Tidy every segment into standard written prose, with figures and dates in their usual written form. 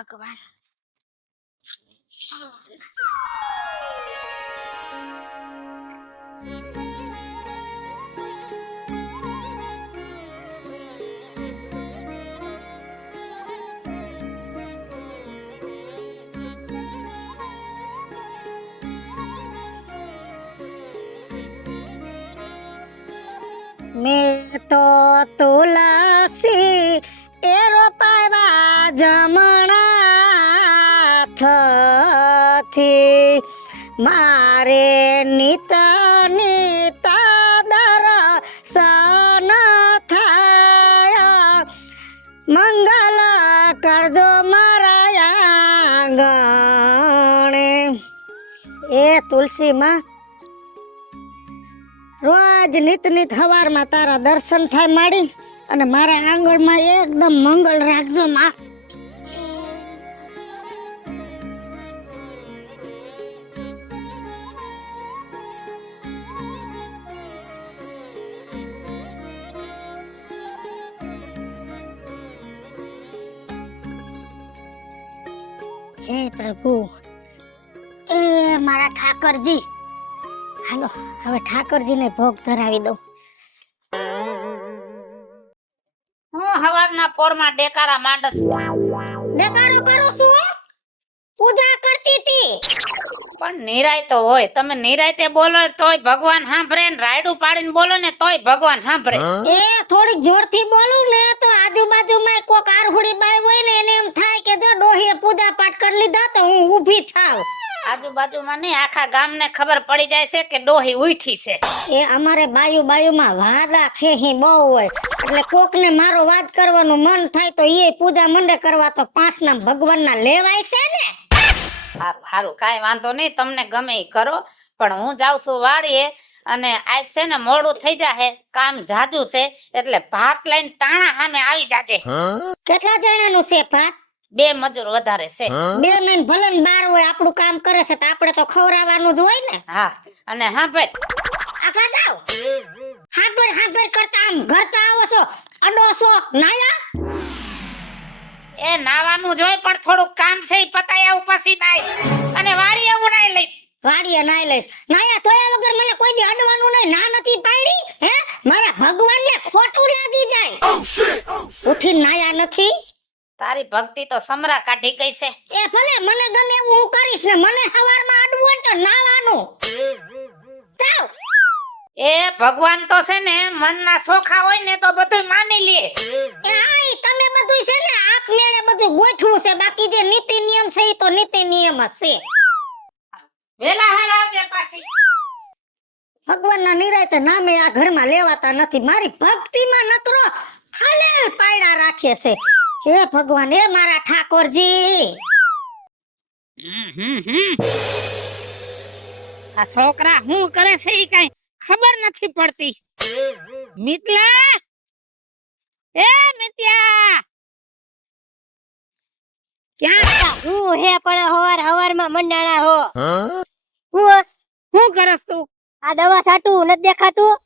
ભગવાન મેં તો તુલસી એ રોપાવા જમણા થથી મારે નિત નિત દર્શન થાય મંગલ કરજો મારા આંગણે એ તુલસી માં રોજ નિત નિત હવારમાં તારા દર્શન થાય માડી અને મારા આંગણમાં એકદમ મંગળ રાખજો માં. હે પ્રભુ એ મારા ઠાકરજી, હાલો હવે ઠાકરજીને ભોગ ધરાવી દઉં. હું હવારના પોરમાં ડેકારા માંડસ. દેખાડો કરું છું, પૂજા કરતી હતી. પણ નિરાય તો હોય, તમે નિરાયતે બોલો તોય ભગવાન સાંભળે ને રાયડું પાડીને બોલો ને તોય ભગવાન સાંભળે. એ થોડીક જોરથી બોલું ને તો આજુબાજુમાં કોક આરહુડી બાઈ હોય ને એને એમ થાય કે જો ડોહીએ પૂજા પાઠ કરી લીધા તો હું ઊભી થાવ. આજુબાજુમાં નહીં, આખા ગામને ખબર પડી જાય છે કે ડોહી ઉઠી છે. એ અમારે બાયુમાં વાદા ખેહી બહુ હોય એટલે કોકને મારો વાત કરવાનું મન થાય તો એ પૂજા મંડે કરવા તો પાંચ નામ ભગવાનના લેવાય છે ને. હારું હારું, કાંઈ વાંધો નહીં, તમને ગમે ઈ કરો. પણ હું જાઉં છું વાડીએ અને આજ છે ને મોડું થઈ જાહે, કામ જાજુ છે એટલે ભાત લઈને તાણા સામે આવી જાજે. કેટલા જણાનું છે ભાત? 2 મજૂર વધારે છે. 2 ને ભલે ને 12 હોય, આપણું કામ કરે છે તો આપણે તો ખવરાવાનું જ હોય ને. હા, અને હા ભાઈ આગા જાવ. હાબર કરતા આમ ઘરતા આવો છો, અડો છો નાયા. એ નાવાનું જ હોય પણ થોડું કામ છે ઈ પતાય આવું પછી નાય અને વાડીએ હું નાઈ લઈશ. વાડીએ નાઈ લઈશ. નાયા તોયા વગર મને કોઈ દી અડવાનું નહીં. ના નથી પાડી હે, મારા ભગવાનને ખોટું લાગી જાય. ઉઠી નાયા નથી. તારી ભક્તિ તો સમરા કાઢી ગઈ છે. એ ભલે મને ગમે એવું હું કરીશ ને, મને હવારમાં અડવું હોય તો નાવાનું. જાવ. એ ભગવાન તો છે ને મનના સોખા હોય ને તો બધું માની લે. એ આઈ તમે બધું છે ને આપમેળે બધું ગોઠવું છે, બાકી જે નીતિ નિયમ છે ઈ તો નીતિ નિયમ જ છે. વેલા હાલ આવજે પાછી. ભગવાનના નિરાયતે નામે આ ઘરમાં લેવાતા નથી. મારી ભક્તિમાં નકરો ખલેલ પાડ્યા રાખે છે. હે ભગવાન, હે મારા ઠાકોરજી. આ છોકરા શું કરે છે ઈ કઈ ખબર નથી પડતી. મિતલા, એ મિત્યા, ક્યાં હું હે પણ હવારમાં મંડાણા હો. હું કરસ તું? આ દવા છાટું નથી દેખાતું?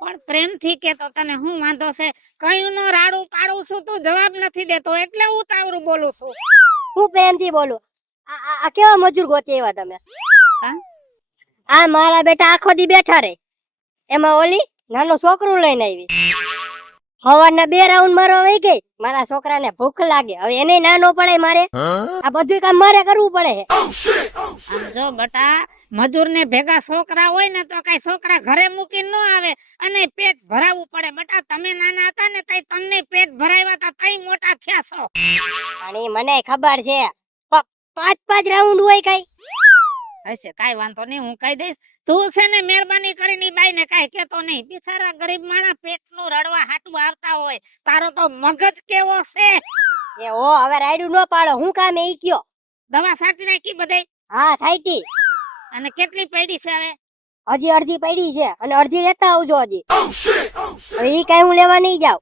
પણ પ્રેમથી કેતો, તને હું વાંધો છે? કયું નો રાડું પાડું છું, તું જવાબ નથી દેતો એટલે હું તાવરું બોલું છું. હું પ્રેમથી બોલું. આ કેવા મજૂર ગોતી એવા તમે? હા? આ મારા બેટા આખો દી બેઠા રે, એમાં ઓલી નાનો છોકરું લઈને આવી. હવારના 2 રાઉન્ડ મારવા વઈ ગઈ. મારા છોકરાને ભૂખ લાગે, હવે એને ના નો પડે મારે. આ બધું કામ મારે કરવું પડે. આમ જો બટા, મજૂર ને ભેગા છોકરા હોય ને તો કઈ છોકરા ઘરે મૂકીને ન આવે અને પેટ ભરાવવું પડે. બટા તમે નાના હતા ને તઈ તમને પેટ ભરાવ્યા હતા, તઈ મોટા થયા છો. અને મને ખબર છે 5 રાઉન્ડ હોય કઈ હશે, કાઈ વાંધો નહીં, હું કહી દઈશ. તું છે ને મહેરબાની કરીને ઈ બાઈને કાઈ કેતો નહીં. બિચારા ગરીબ માણસ પેટનું રડવા હાટું આવતા હોય. તારો તો મગજ કેવો છે. એ ઓ હવે રાયડું નો પાડો, હું કામ એ કયો. દવા છાંટી નાખી બધાય? હા સાઈટી. અને કેટલી પડી છે હવે? હજી અડધી પડી છે અને અડધી લેતા આવજો હજી. હવે ઈ કઈ હું લેવા નહીં જાવ.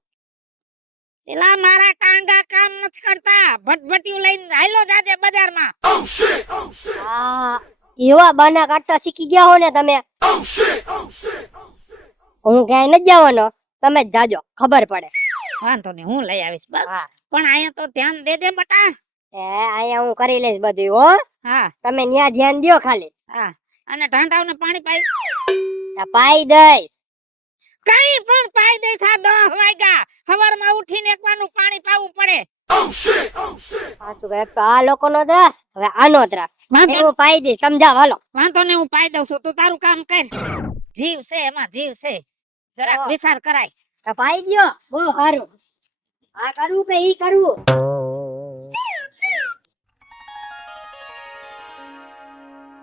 એલા મારા ટાંગા કામ નથી કરતા, ભટભટિયું લઈને હાલો જાજે બજારમાં. હા એવા બાના કાઢતા શીખી ગયા હો ને તમે. હું ક્યાંય નથી જવાનો, તમે જ જાજો, ખબર પડે. વાંધો નહીં, હું લઈ આવીશ બસ. પણ અહીંયા તો ધ્યાન દેજે બટા. અહીંયા હું કરી લઈશ બધું હો. હા તમે ન્યા ધ્યાન દ્યો ખાલી. હા અને ઢાંઢાવને પાણી પાઈ પાઈ દઈશ. કઈ પણ પાઈ દે સા 10 વાગ્યા સવારમાં ઉઠીને એકવાનું પાણી પાવું પડે સાચું કહે તો આ લોકોનો દસ હવે આનો ત્રાસ. હું પાઈ દઈશ સમજાવ હાલો. વાંધો ને હું પાઈ દઉં છું તું તારું કામ કર જીવ છે એમાં જીવ છે જરાક હા. વિચાર કરાય તો પાઈ દ્યો બહુ સારું. આ કરવું કે ઈ કરવું.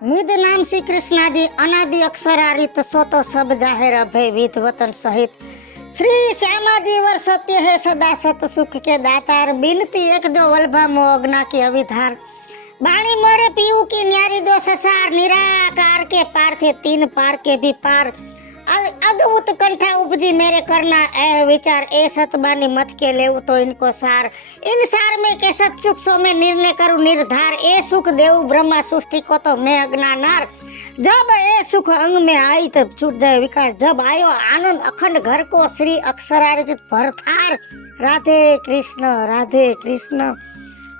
નિજ નામ શ્રી કૃષ્ણાજી અનાદि અક્ષરારિત સોતો સબ જાહેર અભય વિધ વતન સહિત श्री श्यामाजी वर सत्य है सदा सत सुख के दातार बिनती एक जो वल्भा मोगना की अविधार बाणी मोरे पीऊ की न्यारी दो ससार निराकार के पार थे तीन पार के भी पार अद्भुत कंठा उपजी मेरे करना ए विचार ए सतबानी मत के ले तो इनको सार इन सार में के सत सुख सो में निर्णय करूं निर्धार ए सुख देव ब्रह्मा सृष्टि को तो मैं अज्ञानार जब ए सुख अंग में आई तब छूट जाए विकार जब आयो आनंद अखंड घर को श्री अक्षरारित भरथार राधे कृष्ण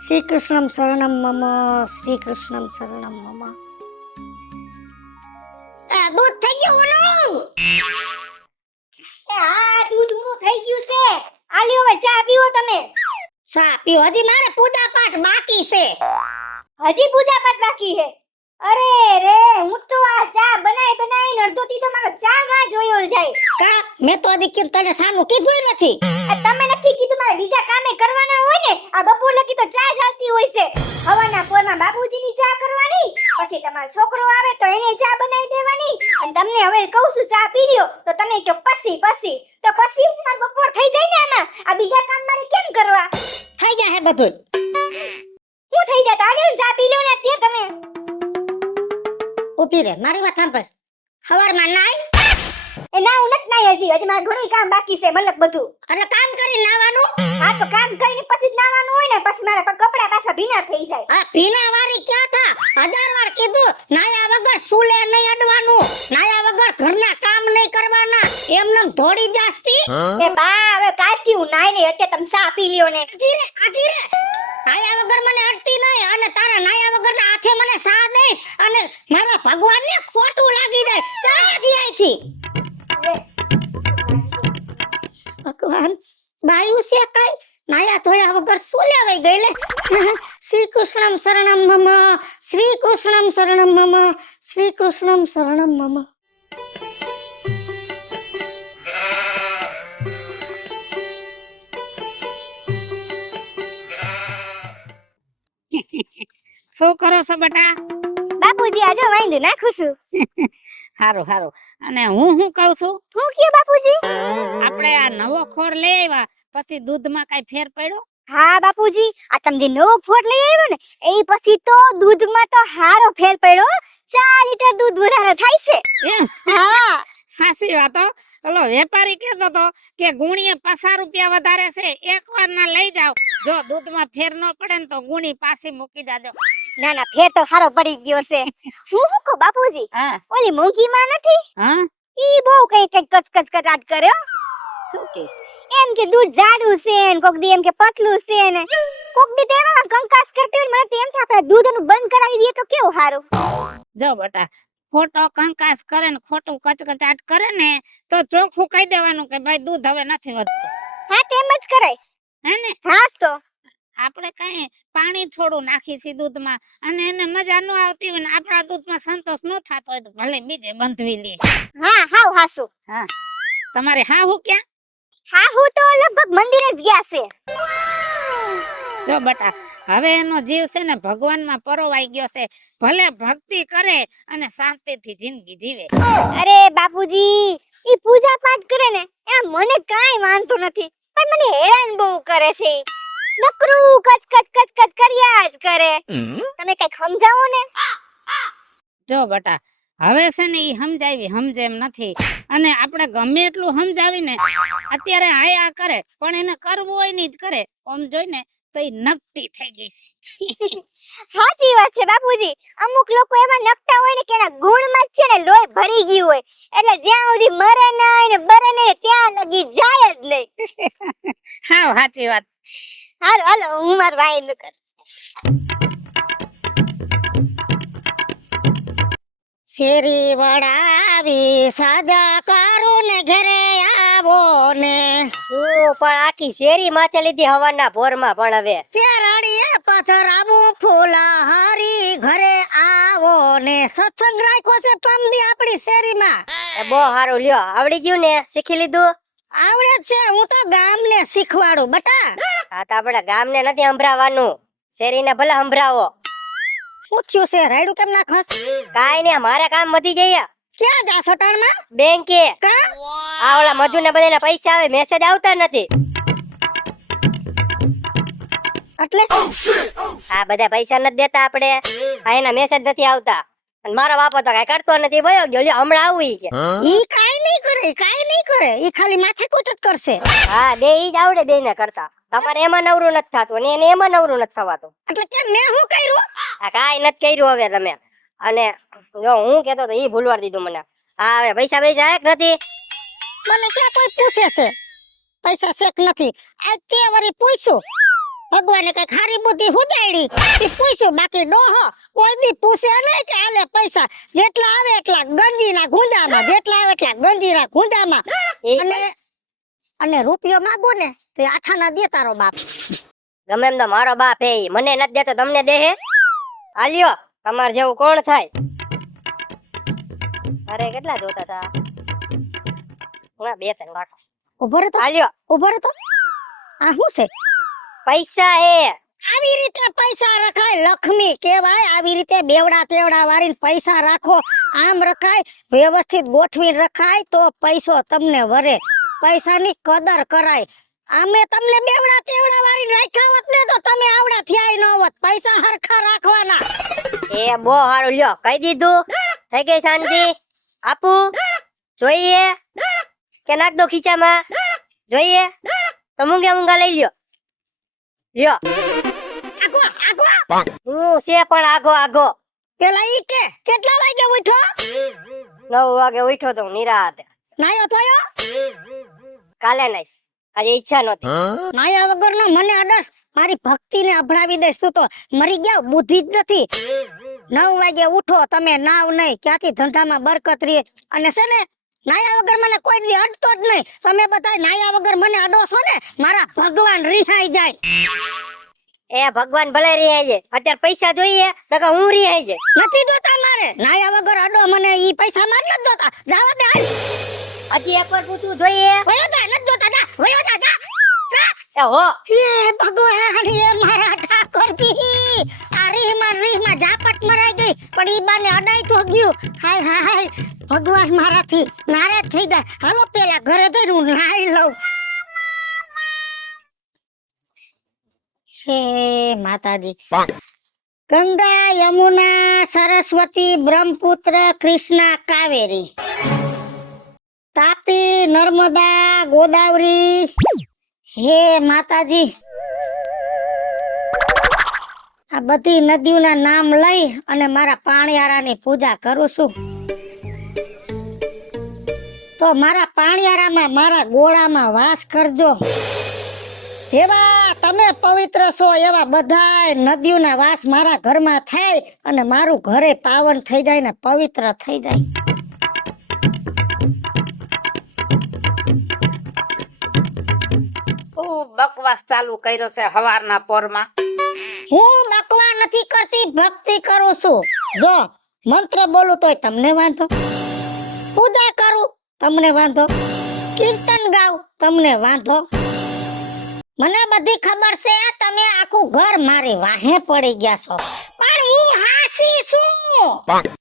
श्री कृष्णम शरणम मम श्री कृष्णम शरणम मम दूध થઈ ગયું ઓલું આ દૂધ ઊનું થઈ ગયું છે. આલ્યો હવે ચા પીવો તમે. ચા પીઓ હજી મારે પૂજા પાઠ બાકી છે હજી પૂજા પાઠ બાકી છે. અરે રે હું તો આ ચા બનાવીને અડધોથી તો મારો ચા માં જોયો જાય. કા મેં તો હજી કેમ તને સાનું કીધું નથી આ તમે નથી કીધું મારે બીજા કામે કરવાના હોય ને આ બપોર લગી તો ચા ચાલતી હોય છે. હવાના પોરમાં બાબુજીની ચા કરવાની પછી તમારો છોકરો આવે તો એને ચા બનાવી દેવાની અને તમને હવે કહું છું ચા પી લ્યો તો તમે કહો પછી તો પછી માર બપોર થઈ જાય ને આમાં આ બીજા કામ મારે કેમ કરવા. થઈ જાય બધું હું થઈ જાય તો આલ્યો ચા પી લો ને તે તમે. ઊભી રહે મારી વાત સાંભળ હવારમાં નાઈ એ ના હું નથી નાઈ હજી મારે ઘણું કામ બાકી છે મલક બધું. અને કામ કરી નાવાનું હા તો કામ કરીને પછી જ નાવાનું હોય ને પછી મારા કપડા પાછા ભીના થઈ જાય. આ ભીના વારી ક્યાં થા 1000 વાર કીધું નાયા વગર સૂલે નહીં અડવાનું નાયા વગર ઘરના કામ નહીં કરવાના એમનેમ ધોડી જાસ્તી એ બા હવે કાલથી હું નાઈ લે એટલે તમે ચા પી લ્યો ને. આગીરે નાયા વગર મને અડતી નહીં અને તારા નાયા વગરના હાથે મને સા દઈશ અને મારા ભગવાનને ખોટું લાગી જાય ચા લાગી આઈથી ભગવાન બાયુ છે કઈ નાયા ધોયા વગર શું લેવાઈ ગઈ લે શ્રી કૃષ્ણમ શરણમ મમ શ્રી કૃષ્ણમ શરણમ મમ શ્રી કૃષ્ણમ શરણમ મમ શું કરો છો બેટા બાપુજી આજો વાંદો નાખું છું. હારું હારું અને હું કહું છું હું કે બાપુજી? આપણે આ નવો ખોર લઈ આવ્યા પછી દૂધમાં કઈ ફેર પડ્યો હા બાપુજી આ તમે જે નવો ફોટ લઈ આવ્યો ને એ પછી તો દૂધમાં તો હારો ફેર પડ્યો. 4 લીટર દૂધ વધારે થાય છે. એમ હા સાચી વાતો ઓલો વેપારી કહેતો તો કે ગુણીએ 50 રૂપિયા વધારે છે એકવાર ના લઈ જાવ જો દૂધમાં ફેર ન પડે ને તો ગુણી પાછી મૂકી જાજો. ના ના ફેર તો હારો પડી ગયો છે. હું કહું બાપુજી હા ઓલી મોંઘી માં નથી હા ઈ બહુ કઈ કચ કટાટ કર્યો. શું કે એમ કે દૂધ જાડું છે ને કોક દી એમ કે પતલું છે ને કોક દી તેમાં કંકાસ કરતી હોય મને તો એમ થાય આપણે દૂધનું બંધ કરાવી દઈએ તો કેવું સારું. જો બેટા ખોટો કંકાસ કરે ને ખોટું કચકચાટ કરે ને તો ચોખ્ખું કહી દેવાનું કે ભાઈ દૂધ હવે નથી વધતું હા તેમ જ કરાય હે ને. હા તો આપણે કઈ પાણી થોડું નાખી છે દૂધમાં અને એને મજા ન આવતી હોય ને આપણા દૂધમાં સંતોષ ન થતો હોય તો ભલે બીજે બંધવી લે. હા હાવ હાસુ. તમારે હા હું ક્યાં હા હું તો લગભગ મંદિરે જ ગયા છે. જો બેટા હવે એનો જીવ છે ને ભગવાનમાં પરોવાઈ ગયો છે ભલે ભક્તિ કરે અને શાંતિથી જિંદગી જીવે. અરે બાપુજી ઈ પૂજા પાઠ કરે ને એ મને કાઈ વાંધો નથી પણ મને હેરાન બહુ કરે છે. નકરું કચ કર્યા જ કરે. તમે કઈક સમજાવો ને. જો બેટા હવે છે ને ઈ સમજે એમ નથી અને આપણે ગમે એટલું સમજાવીને અત્યારે હાયા કરે પણ એને કરવું હોય ની જ કરે આમ જોઈને તો ઈ નકટી થઈ ગઈ છે. સાચી વાત છે બાપુજી અમુક લોકો એવા નકટા હોય ને કે એના ગુણમાં જ છે ને લોહી ભરી ગયું હોય એટલે જ્યાં સુધી મરે નહીં ને બરે નહીં ત્યાં લગી જાય જ નહીં. હાવ સાચી વાત. હાલો હું માર ભાઈ નું કર. શેરી વડાવી સાજા કારું ને ઘરે આવો ને હું પણ આખી શેરી માથે લીધી હવાના ભોરમાં પણ હવે શેરડીએ પથરાવું ફૂલા હારી ઘરે આવો ને સત્સંગ રાખ્યો છે પમદી આપણી શેરીમાં એ બહુ સારું લ્યો આવડી ગયું ને શીખી લીધું આવડે જ છે હું તો ગામને શીખવાડું બટા આ તો આપણા ગામને નથી સંભળાવવાનું શેરીને ભલે સંભળાવો શું થયું છે રાયડું કેમ ના ખસ કાઈ નઈ મારે કામ વધી ગયા ક્યાં જા સટાણમાં બેંકે કા આ ઓલા મજૂર ને બધાના પૈસા આવે મેસેજ આવતા નથી એટલે આ બધા પૈસા નથી દેતા આપણે આ એના મેસેજ નથી આવતા અને મારો બાપો તો કઈ કરતો નથી ભયો ગયો લ્યો હમણાં આવું ઈ કે ઈ કાઈ નહીં કરે ઈ ખાલી માથાકૂટ જ કરશે હા બે ઈ જ આવડે બેયને કરતા તમારે એમાં નવરું નથી થતું ને એને એમાં નવરું નથી થવાતું એટલે કેમ મેં શું કર્યું આ કાઈ નથી કર્યું હવે તમે અને જો હું કેતો તો ઈ ભૂલવા દીધું મને હા હવે પૈસા પૈસા એક નથી મને ક્યાં કોઈ પૂછે છે પૈસા શેક નથી આજ તે વરી પૂછ્યું ભગવાને કઈ ખારી બુદ્ધિ હુદાડી ઈ પૂછ્યું બાકી ડોહો કોઈ દી પૂછે નહીં કે આલે પૈસા જેટલા આવે એટલા ગંજીના ગુંજામાં જેટલા આવે એટલા ગંજીના ગુંજામાં અને અને રૂપિયો માંગુ ને તે આઠાના દે તારો બાપ ગમે એમ તો મારો બાપ હે ઈ. મને નથી દેતો તમને દે હે આલ્યો તમાર જેવું કોણ થાય અરે કેટલા જોતા હતા હું 2-3 લાખ ઉભો રહે તો આલ્યો ઉભો રહે તો આ શું છે પૈસા હે આવી રીતે પૈસા રખાય લક્ષ્મી કહેવાય આવી રીતે બેવડા તેવડા વાળીને પૈસા રાખો આમ રખાય વ્યવસ્થિત ગોઠવીને રખાય તો પૈસો તમને વરે પૈસાની કદર કરાય આમે તમને બેવડા તેવડા વાળીને રાખ્યા હોત ને તો તમે આવડા થયાય ન હોત પૈસા હરખા રાખવાના એ બહુ સારું લ્યો કહી દીધું થઈ ગઈ શાંતિ આપું જોઈએ કે નાખ દો ખીચામાં જોઈએ તો મૂંગા લઈ લ્યો લ્યો આગો આગો હું છે પણ આગો આગો પેલા ઈ કે કેટલા વાગે ઉઠો 9 વાગે ઉઠ્યો તો નિરાતે નાયો થયો કાલે નાઈશ આજે ઈચ્છા નહોતી નાયા વગરનો મને અડસ મારી ભક્તિને અભડાવી દઈશ તું તો મરી ગયા બુદ્ધિ જ નથી 9 વાગે ઉઠો તમે નાવ નહીં ક્યાંથી ધંધામાં બરકત રહે અને છે ને નાયા વગર મને કોઈ દી અડતો જ નહીં તમે બધા નાયા વગર મને અડોસો ને મારા ભગવાન રિહાઈ જાય એ ભગવાન ભલે રિહાઈ જાય અત્યારે પૈસા જોઈએ નકર હું રિહાઈ જાય નથી જોતા મારે નાયા વગર અડો મને ઈ પૈસા માર નથી જોતા જાવા દે હાલ હજી એક વાર પૂછવું જોઈએ વયો જા નથી જોતા જા વયો જા જા એ હો એ ભગવાન એ મારા ઠાકોરજી આ રીહમાં ઝાપટ મરાઈ ગઈ પણ ઈ બાને અડાઈ તો ગયું હાય હાય ભગવાન મારાથી નારાજ થઈ જાય હાલો પેલા ઘરે જઈને હું નાઈ લઉં હે માતાજી ગંગા યમુના સરસ્વતી બ્રહ્મપુત્ર કૃષ્ણા કાવેરી તાપી નર્મદા ગોદાવરી હે માતાજી આ બધી નદીઓના નામ લઈ અને મારા પાણિયારાની પૂજા કરું છું તો મારા પાણિયારામાં મારા ગોળામાં વાસ કરજો જેવા તમે પવિત્ર છો એવા બધાય નદીઓના વાસ મારા ઘરમાં થાય અને મારું ઘરે પાવન થઈ જાય ને પવિત્ર થઈ જાય શું બકવાસ ચાલુ કર્યો છે હવારના પોરમાં હું બકવા નથી કરતી ભક્તિ કરું છું જો મંત્ર બોલું તોય તમને વાંધો પૂજા કરું તમને વાંધો કીર્તન ગાવ તમને વાંધો મને બધી ખબર છે તમે આખું ઘર મારી વાહે પડી ગયા છો પણ હું હાસી છું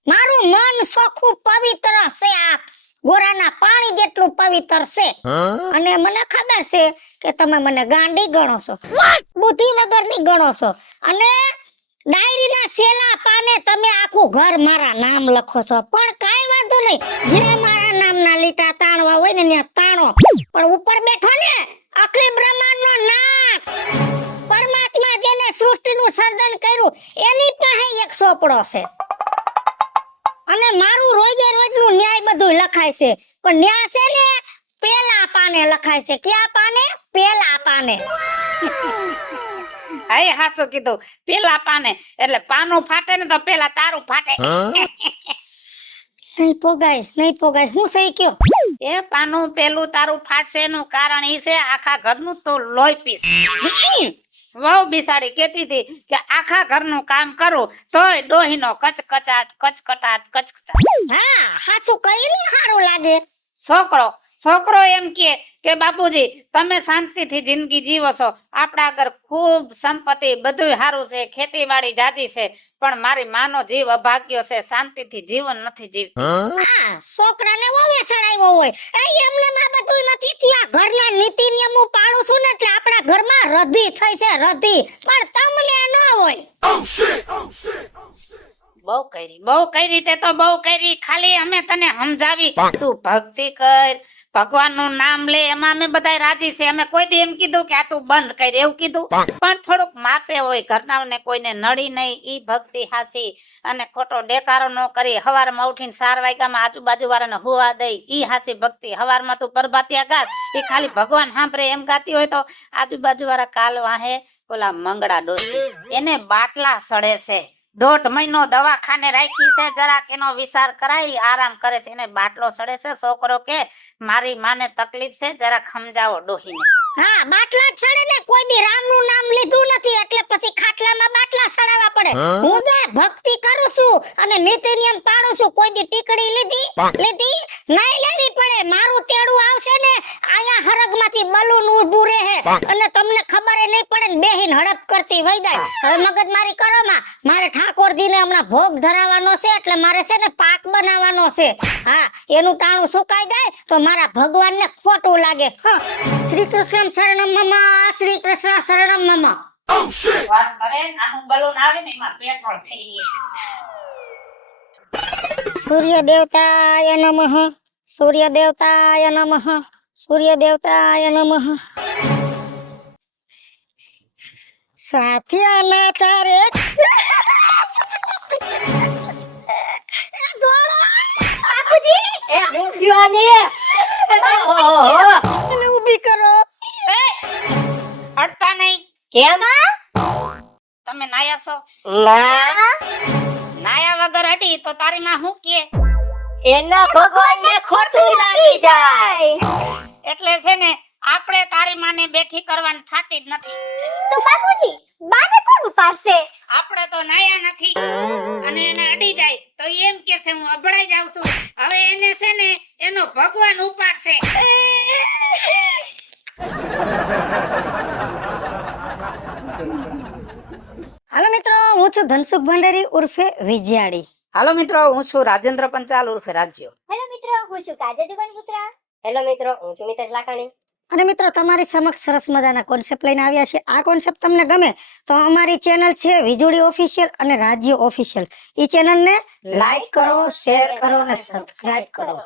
મારું મન ચોખ્ખું પવિત્ર છે આ ગોરાના પાણી જેટલું પવિત્ર છે અને મને ખબર છે કે તમે મને ગાંડી ગણો છો બુદ્ધિ વગરની ગણો છો અને ડાયરીના છેલ્લા પાને તમે આખું ઘર મારા નામ લખો છો પણ કાઈ વાંધો નહીં જ્યાં મારા નામના લીટા તાણવા હોય ને ત્યાં તાણો પણ ઉપર બેઠો ને અખિલ બ્રહ્માંડનો નાથ પરમાત્મા જેને સૃષ્ટિનું સર્જન કર્યું એની પાસે એક સોપડો છે અને મારું રોજે રોજનું ન્યાય બધું લખાય છે પણ ન્યાય છે ને પેલા પાને લખાય છે ક્યાં પાને પેલા પાને હે હાસુ કીધું પેલા પાને એટલે પાનું ફાટે ને તો પેલા તારું ફાટે નહીં પોગાય હું સહી કયો એ પાનું પેલું તારું ફાટશે એનું કારણ ઈ છે આખા ઘરનું તો લોહી પીસ વહુ બિસાડી કેતી હતી કે આખા ઘરનું કામ કરું તોય ડોહીનો કચકચાટ કચકટાટ કચકચાટ હા હાચું કઈ નહીં સારું લાગે છોકરો એમ કે બાપુજી તમે શાંતિથી જિંદગી જીવો છો આપણા આગળ ખૂબ સંપત્તિ બધું સારું છે ખેતીવાડી જાજી છે પણ મારી માનો જીવ અભાગ્યો છે શાંતિથી જીવન નથી જીવતી હા છોકરાને વવે સડાવ્યો હોય એમને માં બધું નથી થયા ઘરના નીતિ નિયમો પાડું છું ને એટલે આપણા ઘરમાં રધી થઈ છે રધી પણ તમને ન હોય બહુ કરી તે તો બહુ કરી ખાલી અમે તને સમજાવી તું ભક્તિ કર ભગવાનનું નામ લે એમાં અમે બધા રાજી છે અમે કોઈ દી એમ કીધું કે આ તું બંધ કર એવું કીધું પણ થોડુંક માપે હોય ઘરનાઓને કોઈને નડી નહીં ઈ ભક્તિ હાસી અને ખોટો દેકારો ન કરી હવારમાં ઉઠીને 4 વાગ્યામાં આજુબાજુ વાળાને હુવા દઈ ઈ હાસી ભક્તિ હવારમાં તું પરબાતિયા ગાસ ઈ ખાલી ભગવાન સાંભળે એમ ગાતી હોય તો આજુબાજુ વાળા કાલ વાહે ઓલા મંગળા ડોસી એને બાટલા સડે છે 1.5 મહિનો દવાખાને રાખી છે જરાક એનો વિચાર કરાય આરામ કરે છે એને બાટલો સડે છે છોકરો કે મારી માને તકલીફ છે જરાક સમજાવો ડોહીને હા બાટલા જ સડે ને કોઈ દી રામનું નામ લીધું નથી એટલે પછી ખાટલામાં બાટલા સડાવવા પડે હું તો ભક્તિ કરું છું અને નીતિ નિયમ પાડું છું કોઈ દી ટીકડી લીધી નહીં લેવી પડે મારું તેડું આવશે ને આયા હરગમાંથી બલૂન ઊભું રહે અને તમને ખબર નહીં પડે ને બેહીન હડપ કરતી વઈ જાય હવે મગજમારી કરો માં મારે ઠાકોરજીને હમણાં ભોગ ધરાવવાનો છે એટલે મારે છે ને પાક બનાવવાનો છે હા એનું ટાણું સુકાઈ જાય તો મારા ભગવાનને ખોટું લાગે હા શ્રી કૃષ્ણ શરણમ મમ શ્રી કૃષ્ણ શરણમ મમ વાત કરે નાનું બલૂન આવે ને એમાં પેટ્રોલ થઈ સૂર્ય દેવતાય નમઃ સૂર્ય દેવતાય નમઃ સૂર્ય દેવતાય નમઃ સાથિયાના ચારે ઊભી કરો અડતા નહીં કેમ તમે નાયા છો ના નાયા વગર હટી તો તારી માં હું કે એના ભગવાનને ખોટું લાગી જાય એટલે છે ને આપણે તારી માને બેઠી કરવાની થાતી જ નથી તો બાપુજી બાને કોણ ઉપાડશે આપણે તો નાયા નથી અને એને અડી જાય તો એમ કે છે હું અભડાઈ જાઉં છું હવે એને છે ને એનો ભગવાન ઉપાડશે હાલો મિત્રો હું છું ધનસુખ ભંડારી ઉર્ફે વિજયાડી હાલો મિત્રો હું છું રાજેન્દ્ર પંચાલ ઉર્ફે રાજ્યો હેલો મિત્રો હું છું કાજલ જુગનપુત્રા હેલો મિત્રો હું છું મિતેશ લાખાણી અને મિત્રો તમારી સમક્ષ સરસ મજાના કોન્સેપ્ટ લઈને આવ્યા છે આ કોન્સેપ્ટ તમને ગમે તો અમારી ચેનલ છે વીજળી ઓફિશિયલ અને રાજ્ય ઓફિશિયલ એ ચેનલને લાઈક કરો શેર કરો અને સબસ્ક્રાઇબ કરો